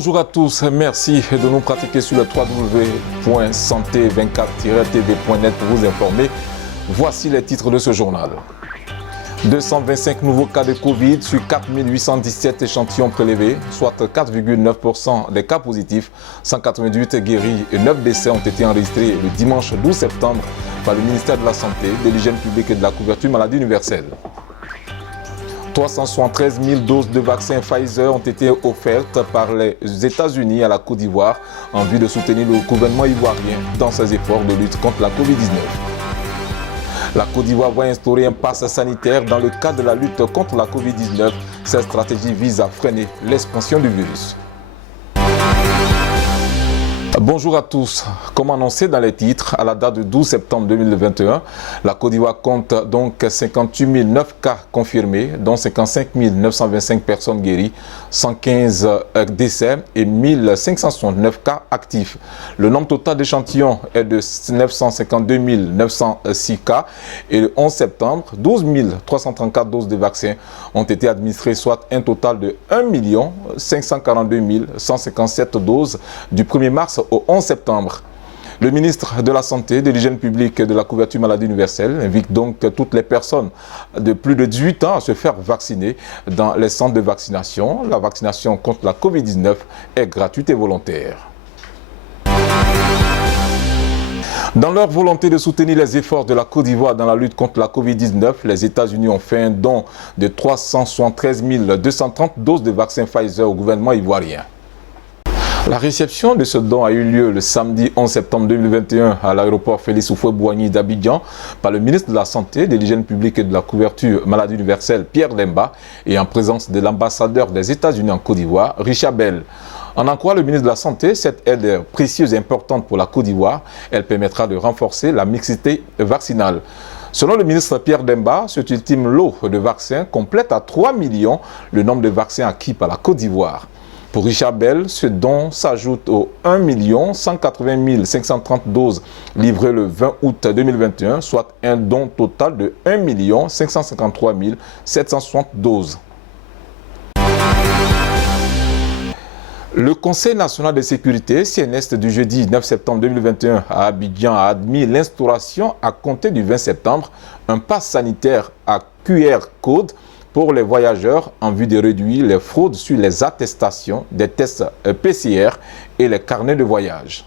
Bonjour à tous, merci de nous pratiquer sur le www.santé24-tv.net pour vous informer. Voici les titres de ce journal. 225 nouveaux cas de Covid sur 4817 échantillons prélevés, soit 4,9% des cas positifs. 188 guéris et 9 décès ont été enregistrés le dimanche 12 septembre par le ministère de la Santé, de l'Hygiène publique et de la couverture maladie universelle. 373 000 doses de vaccins Pfizer ont été offertes par les États-Unis à la Côte d'Ivoire en vue de soutenir le gouvernement ivoirien dans ses efforts de lutte contre la Covid-19. La Côte d'Ivoire va instaurer un pass sanitaire dans le cadre de la lutte contre la Covid-19. Cette stratégie vise à freiner l'expansion du virus. Bonjour à tous. Comme annoncé dans les titres, à la date du 12 septembre 2021, la Côte d'Ivoire compte donc 58 009 cas confirmés, dont 55 925 personnes guéries, 115 décès et 1569 cas actifs. Le nombre total d'échantillons est de 952 906 cas et le 11 septembre, 12 334 doses de vaccins ont été administrées, soit un total de 1 542 157 doses du 1er mars au 11 septembre. Le ministre de la Santé, de l'Hygiène publique et de la couverture maladie universelle invite donc toutes les personnes de plus de 18 ans à se faire vacciner dans les centres de vaccination. La vaccination contre la Covid-19 est gratuite et volontaire. Dans leur volonté de soutenir les efforts de la Côte d'Ivoire dans la lutte contre la Covid-19, les États-Unis ont fait un don de 373 230 doses de vaccins Pfizer au gouvernement ivoirien. La réception de ce don a eu lieu le samedi 11 septembre 2021 à l'aéroport Félix Houphouët-Boigny d'Abidjan par le ministre de la Santé, de l'Hygiène publique et de la couverture maladie universelle Pierre Demba et en présence de l'ambassadeur des États-Unis en Côte d'Ivoire, Richard Bell. En croit le ministre de la Santé, cette aide est précieuse et importante pour la Côte d'Ivoire. Elle permettra de renforcer la mixité vaccinale. Selon le ministre Pierre Demba, cet ultime lot de vaccins complète à 3 millions le nombre de vaccins acquis par la Côte d'Ivoire. Pour Richard Bell, ce don s'ajoute aux 1 180 530 doses livrées le 20 août 2021, soit un don total de 1 553 760 doses. Le Conseil national de sécurité, CNS, du jeudi 9 septembre 2021 à Abidjan a admis l'instauration à compter du 20 septembre un pass sanitaire à QR code pour les voyageurs en vue de réduire les fraudes sur les attestations des tests PCR et les carnets de voyage.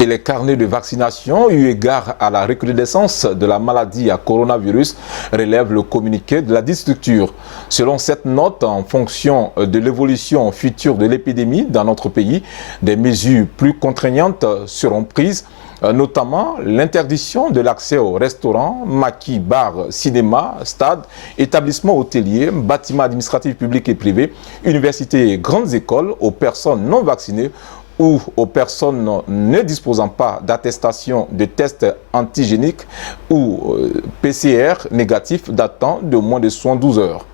Et les carnets de vaccination, eu égard à la recrudescence de la maladie à coronavirus, relève le communiqué de la structure. Selon cette note, en fonction de l'évolution future de l'épidémie dans notre pays, des mesures plus contraignantes seront prises, notamment l'interdiction de l'accès aux restaurants, maquis, bars, cinémas, stades, établissements hôteliers, bâtiments administratifs publics et privés, universités et grandes écoles aux personnes non vaccinées ou aux personnes ne disposant pas d'attestation de tests antigéniques ou PCR négatifs datant de moins de 72 heures.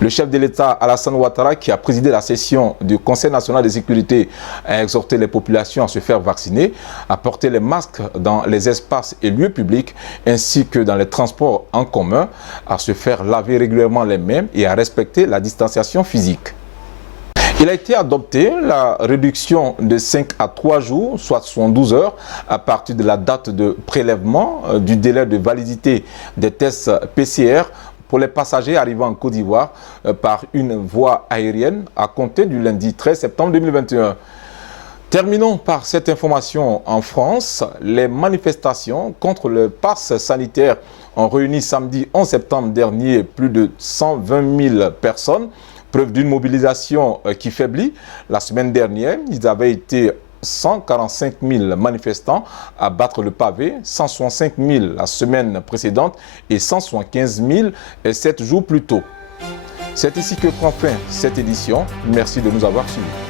Le chef de l'État, Alassane Ouattara, qui a présidé la session du Conseil national de sécurité, a exhorté les populations à se faire vacciner, à porter les masques dans les espaces et lieux publics, ainsi que dans les transports en commun, à se faire laver régulièrement les mains et à respecter la distanciation physique. Il a été adopté la réduction de 5 à 3 jours, soit 72 heures, à partir de la date de prélèvement du délai de validité des tests PCR pour les passagers arrivant en Côte d'Ivoire par une voie aérienne à compter du lundi 13 septembre 2021. Terminons par cette information en France. Les manifestations contre le pass sanitaire ont réuni samedi 11 septembre dernier plus de 120 000 personnes. Preuve d'une mobilisation qui faiblit. La semaine dernière, ils avaient été 145 000 manifestants à battre le pavé, 165 000 la semaine précédente et 175 000 7 jours plus tôt. C'est ici que prend fin cette édition. Merci de nous avoir suivis.